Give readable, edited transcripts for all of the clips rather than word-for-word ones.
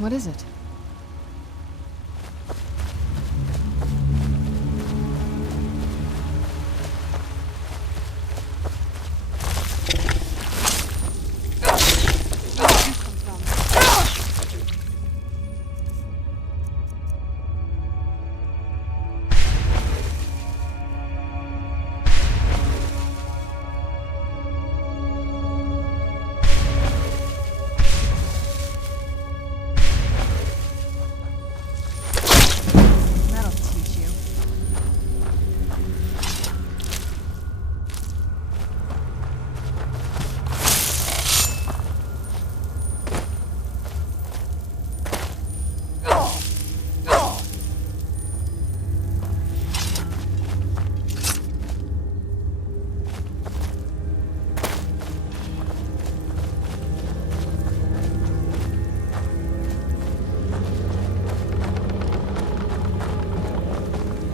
What is it?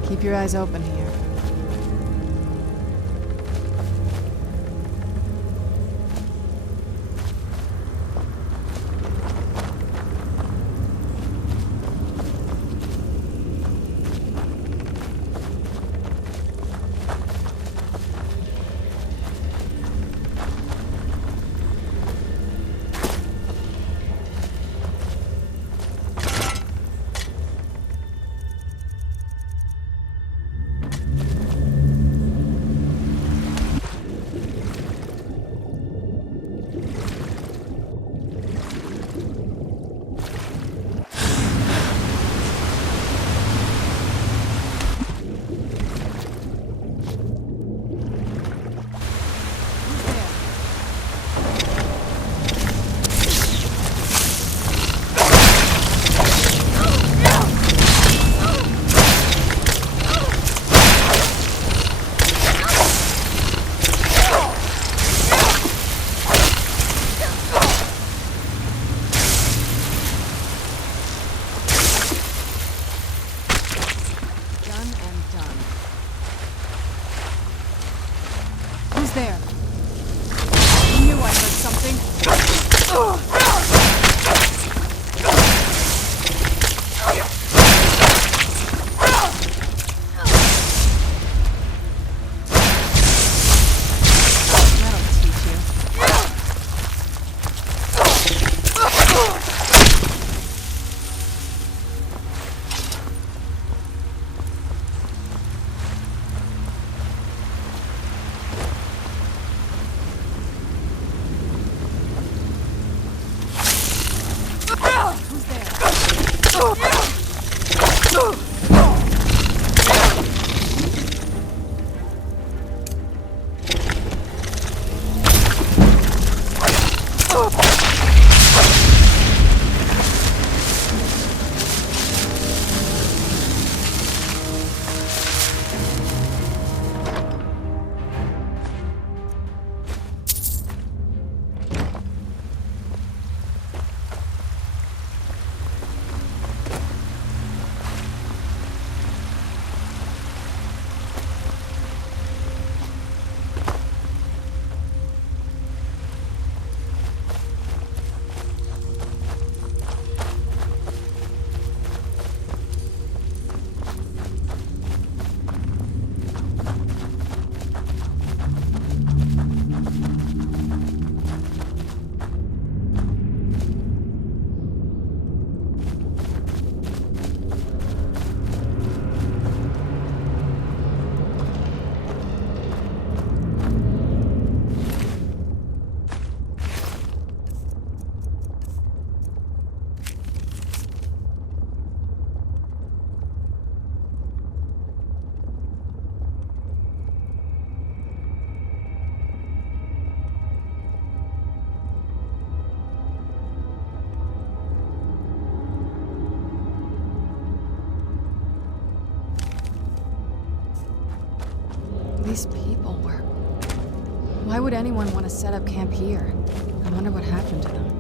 Keep your eyes open here. There. I knew I heard something. That'll teach you. These people were... Why would anyone want to set up camp here? I wonder what happened to them.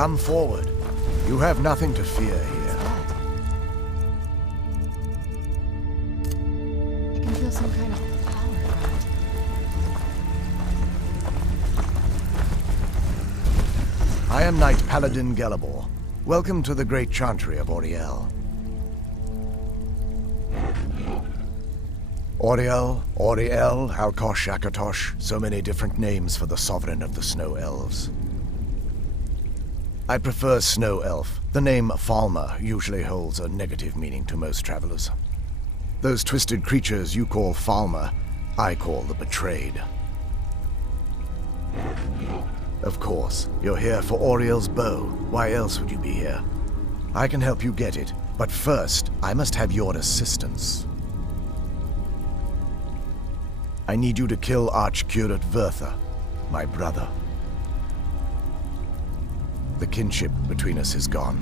Come forward. You have nothing to fear here. I can feel some kind of power from it. I am Knight Paladin Gelabor. Welcome to the Great Chantry of Auriel. Auriel, Auriel, Alkosh, Akatosh, so many different names for the sovereign of the Snow Elves. I prefer Snow Elf. The name Falmer usually holds a negative meaning to most travelers. Those twisted creatures you call Falmer, I call the Betrayed. Of course, you're here for Auriel's bow. Why else would you be here? I can help you get it, but first, I must have your assistance. I need you to kill Archcurate Vertha, my brother. The kinship between us is gone.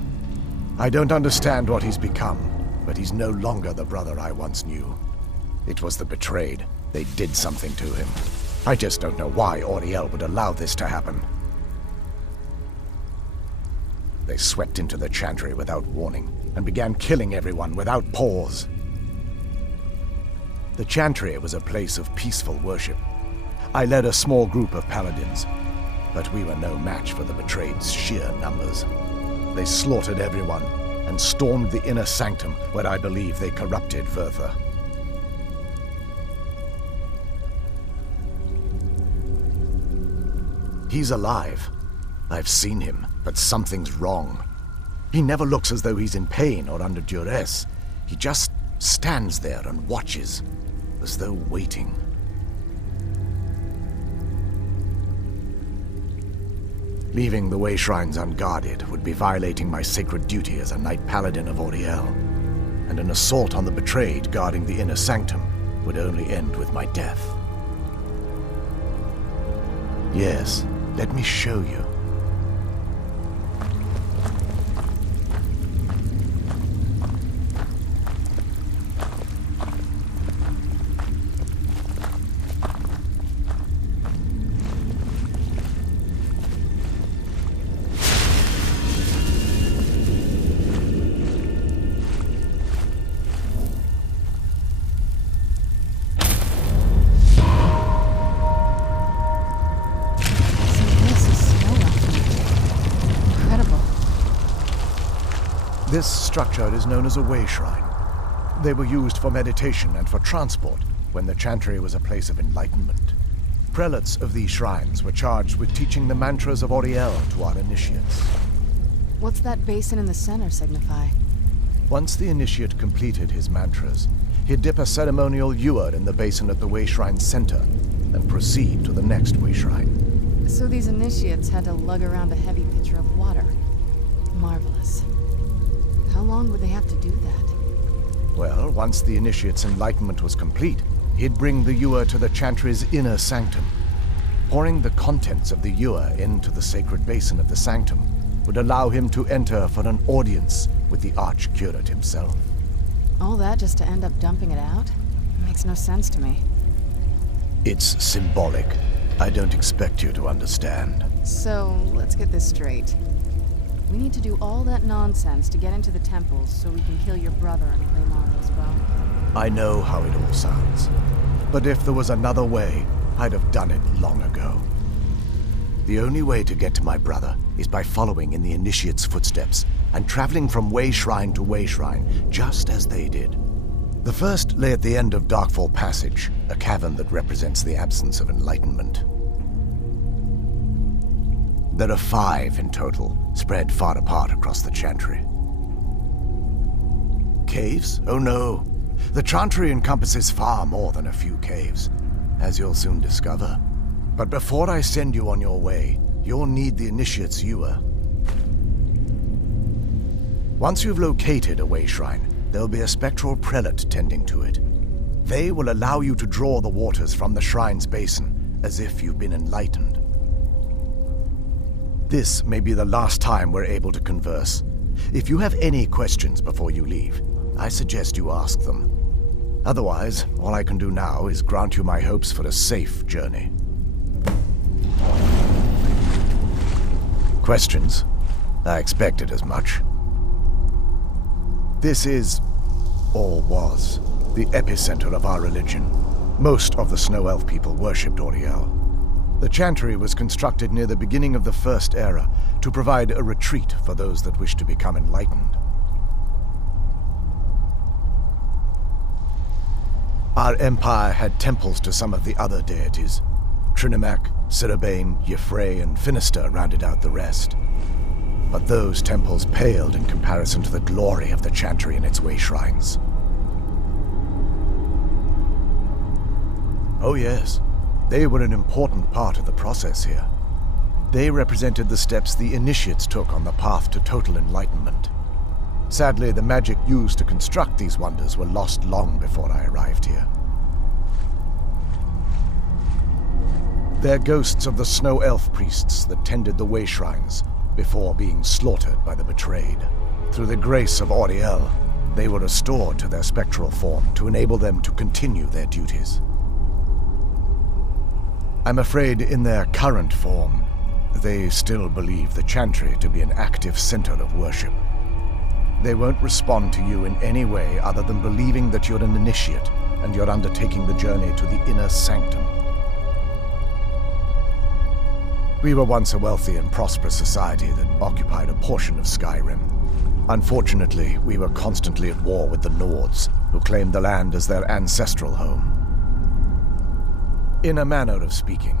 I don't understand what he's become, but he's no longer the brother I once knew. It was the Betrayed. They did something to him. I just don't know why Auriel would allow this to happen. They swept into the Chantry without warning, and began killing everyone without pause. The Chantry was a place of peaceful worship. I led a small group of paladins, but we were no match for the Betrayed's sheer numbers. They slaughtered everyone, and stormed the inner sanctum where I believe they corrupted Vertha. He's alive. I've seen him, but something's wrong. He never looks as though he's in pain or under duress. He just stands there and watches, as though waiting. Leaving the way shrines unguarded would be violating my sacred duty as a Knight Paladin of Auriel, and an assault on the Betrayed guarding the inner sanctum would only end with my death. Yes, let me show you. This structure is known as a way shrine. They were used for meditation and for transport when the Chantry was a place of enlightenment. Prelates of these shrines were charged with teaching the mantras of Auriel to our initiates. What's that basin in the center signify? Once the initiate completed his mantras, he'd dip a ceremonial ewer in the basin at the way shrine's center and proceed to the next way shrine. So these initiates had to lug around a heavy pitcher of water. Marvelous. How long would they have to do that? Well, once the initiate's enlightenment was complete, he'd bring the ewer to the Chantry's inner sanctum. Pouring the contents of the ewer into the sacred basin of the sanctum would allow him to enter for an audience with the Archcurate himself. All that just to end up dumping it out? Makes no sense to me. It's symbolic. I don't expect you to understand. So, let's get this straight. We need to do all that nonsense to get into the temples so we can kill your brother and claim Auriel's bow. I know how it all sounds. But if there was another way, I'd have done it long ago. The only way to get to my brother is by following in the initiate's footsteps and traveling from way shrine to way shrine, just as they did. The first lay at the end of Darkfall Passage, a cavern that represents the absence of enlightenment. There are 5 in total, spread far apart across the Chantry. Caves? Oh no. The Chantry encompasses far more than a few caves, as you'll soon discover. But before I send you on your way, you'll need the initiate's ewer. Once you've located a way shrine, there'll be a spectral prelate tending to it. They will allow you to draw the waters from the shrine's basin, as if you've been enlightened. This may be the last time we're able to converse. If you have any questions before you leave, I suggest you ask them. Otherwise, all I can do now is grant you my hopes for a safe journey. Questions? I expected as much. This is, or was, the epicenter of our religion. Most of the Snow Elf people worshipped Auriel. The chantry was constructed near the beginning of the First Era to provide a retreat for those that wished to become enlightened. Our empire had temples to some of the other deities. Trinimac, Ciribane, Yffrey, and Finister rounded out the rest. But those temples paled in comparison to the glory of the chantry and its way shrines. Oh yes, they were an important part of the process here. They represented the steps the initiates took on the path to total enlightenment. Sadly, the magic used to construct these wonders were lost long before I arrived here. They're ghosts of the Snow Elf priests that tended the way shrines before being slaughtered by the betrayed. Through the grace of Auriel, they were restored to their spectral form to enable them to continue their duties. I'm afraid in their current form, they still believe the chantry to be an active center of worship. They won't respond to you in any way other than believing that you're an initiate and you're undertaking the journey to the inner sanctum. We were once a wealthy and prosperous society that occupied a portion of Skyrim. Unfortunately, we were constantly at war with the Nords, who claimed the land as their ancestral home. In a manner of speaking,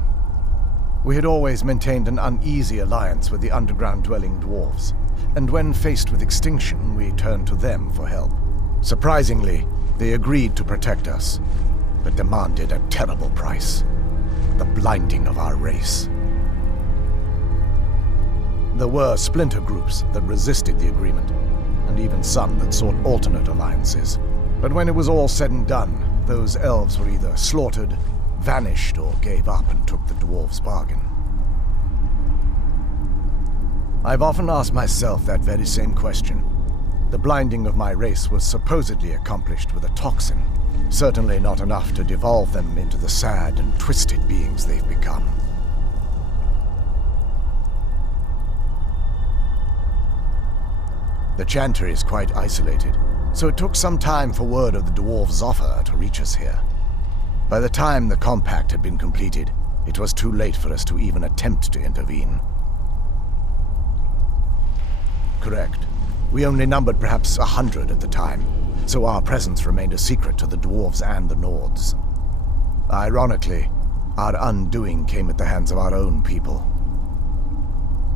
we had always maintained an uneasy alliance with the underground-dwelling dwarves, and when faced with extinction, we turned to them for help. Surprisingly, they agreed to protect us, but demanded a terrible price: the blinding of our race. There were splinter groups that resisted the agreement, and even some that sought alternate alliances. But when it was all said and done, those elves were either slaughtered, vanished, or gave up and took the dwarves' bargain. I've often asked myself that very same question. The blinding of my race was supposedly accomplished with a toxin, certainly not enough to devolve them into the sad and twisted beings they've become. The chantry is quite isolated, so it took some time for word of the dwarves' offer to reach us here. By the time the compact had been completed, it was too late for us to even attempt to intervene. Correct. We only numbered perhaps 100 at the time, so our presence remained a secret to the dwarves and the Nords. Ironically, our undoing came at the hands of our own people.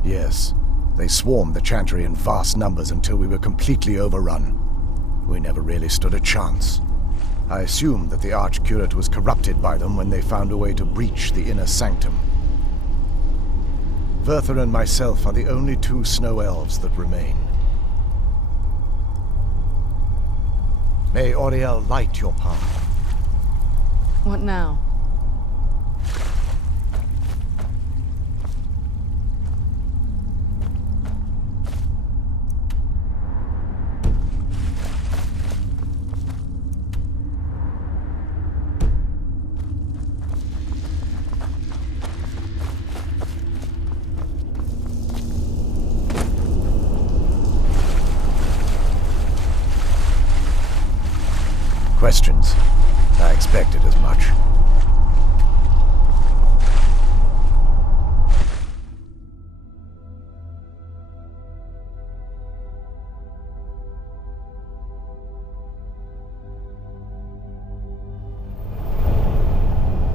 Yes, they swarmed the chantry in vast numbers until we were completely overrun. We never really stood a chance. I assumed that the Archcurate was corrupted by them when they found a way to breach the inner sanctum. Verther and myself are the only two snow elves that remain. May Auriel light your path. What now? Questions? I expected as much.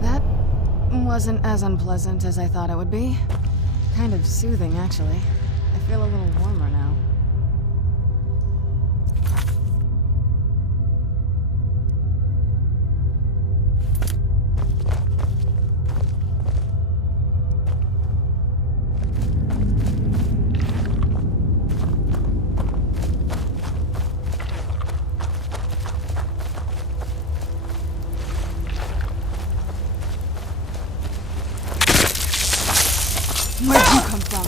That wasn't as unpleasant as I thought it would be. Kind of soothing, actually. I feel a little warmer now. Where'd you come from?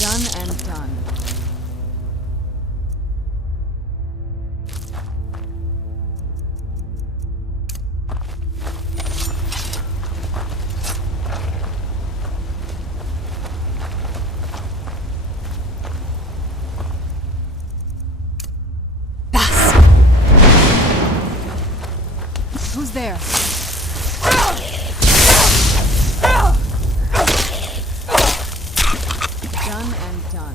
Done and done. Who's there? Done and done.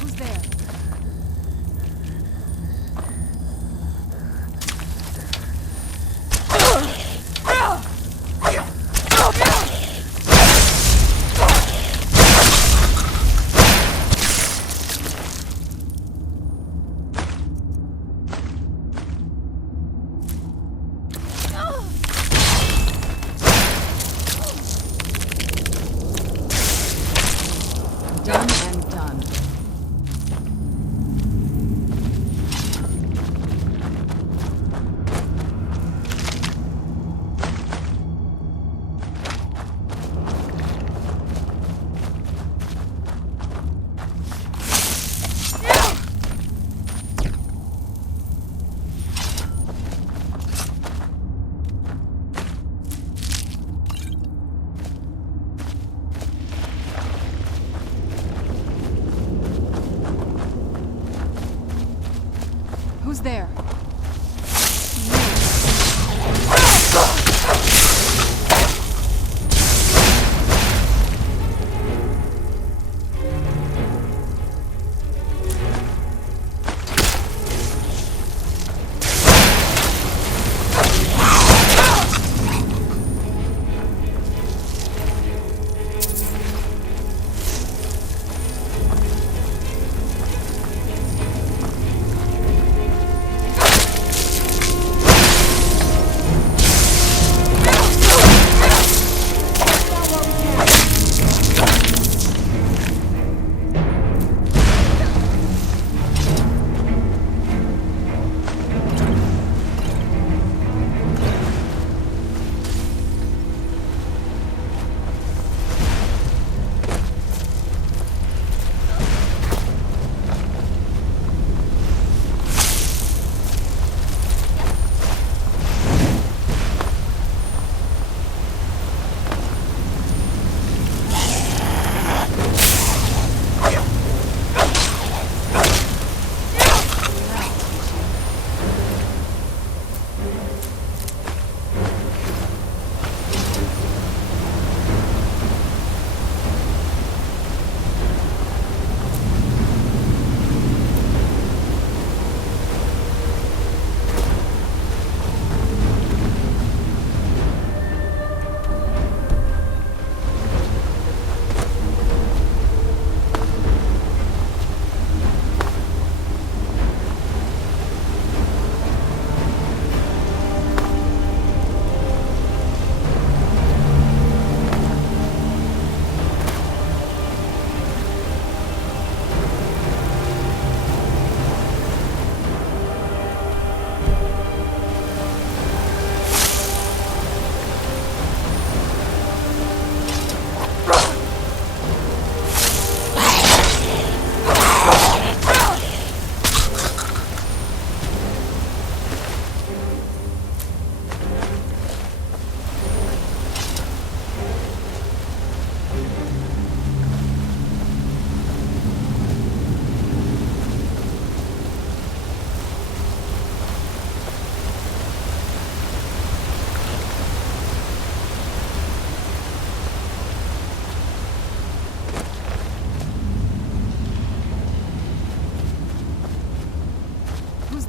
Who's there? Done and done. Who's there?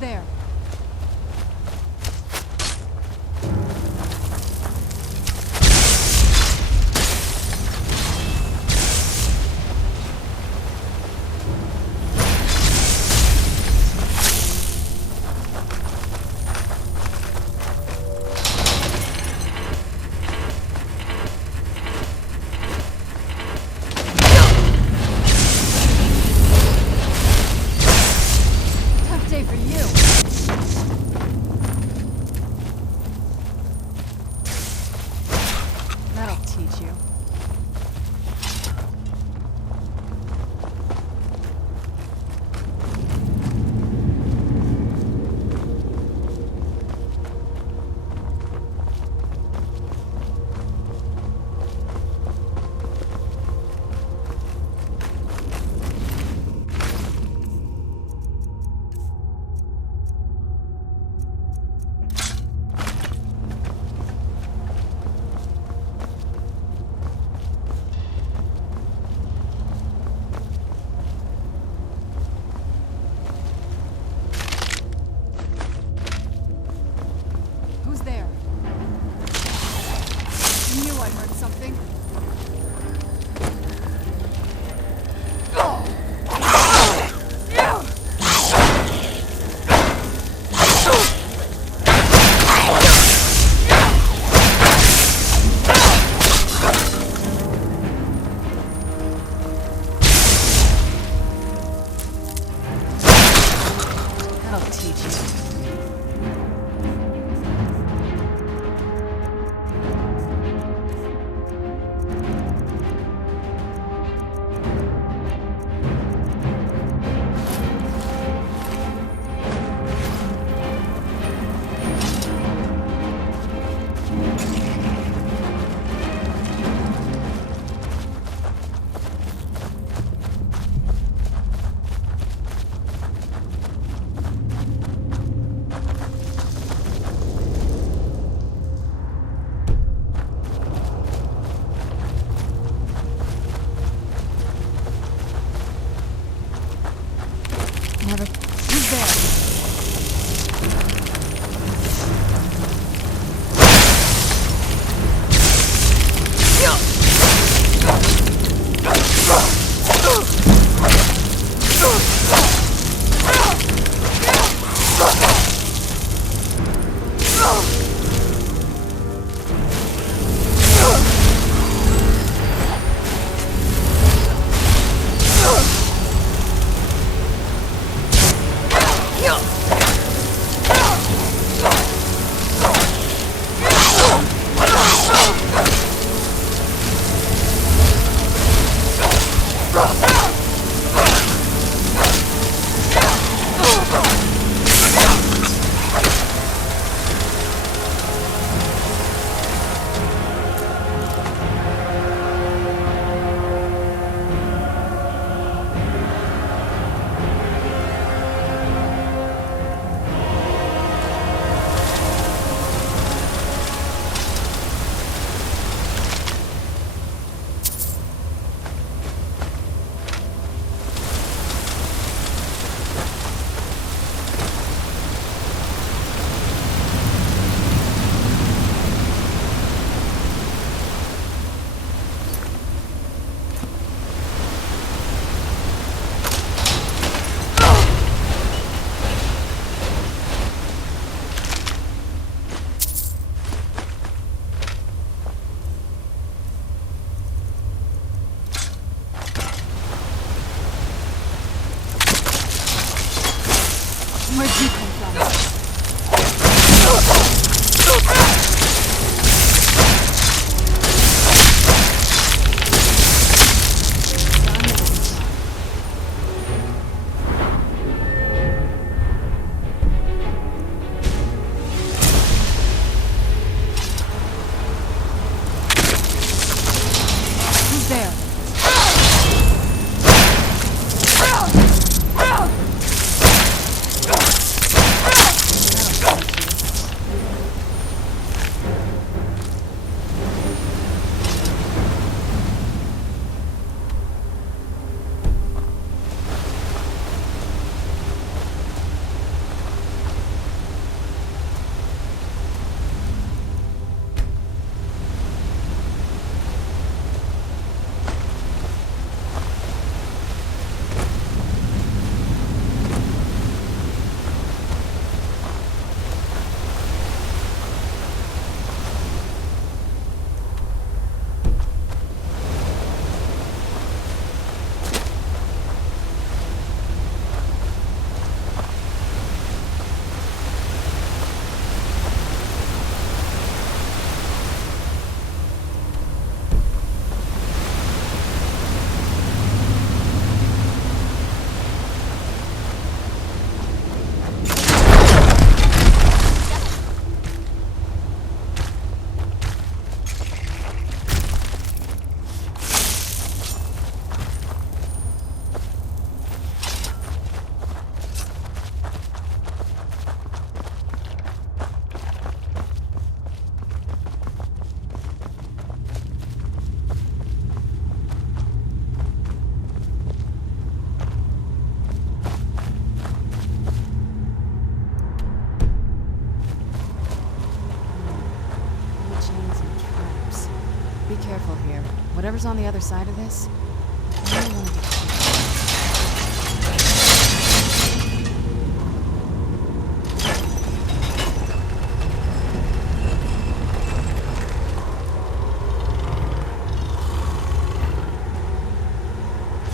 there? Tough day for you. That'll teach you. Who's there? I knew I heard something. That'll teach you. Never. Who's there? Where'd you come from? Who's there? careful here. Whatever's on the other side of this, I really want to be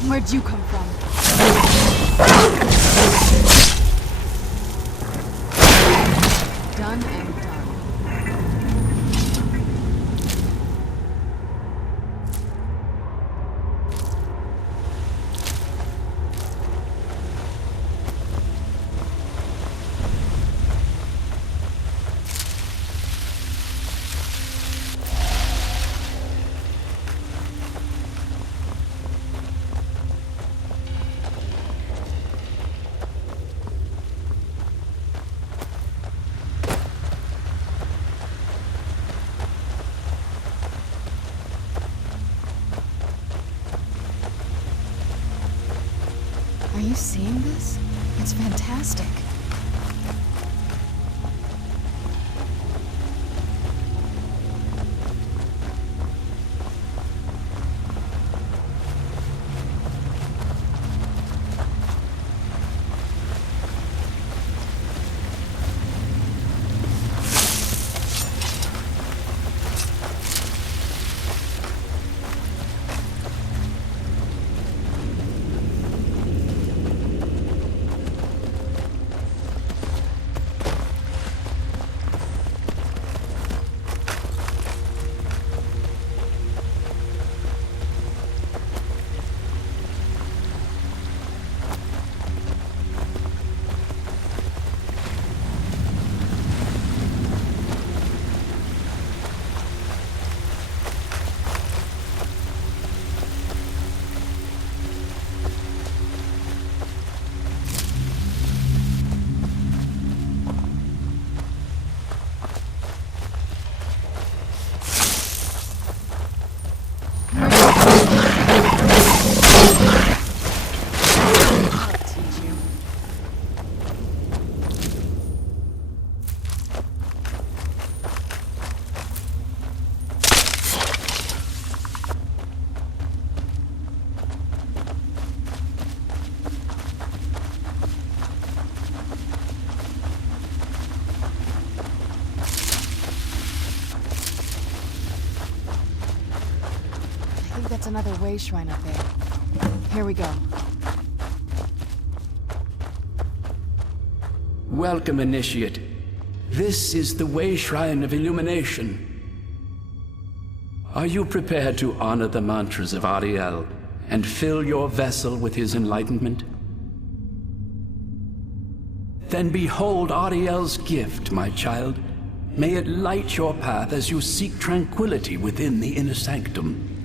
Where'd you come from? Done and done. Are you seeing this? It's fantastic. That's another way shrine up there. Here we go. Welcome, Initiate. This is the Way Shrine of Illumination. Are you prepared to honor the mantras of Ariel and fill your vessel with his enlightenment? Then behold Ariel's gift, my child. May it light your path as you seek tranquility within the inner sanctum.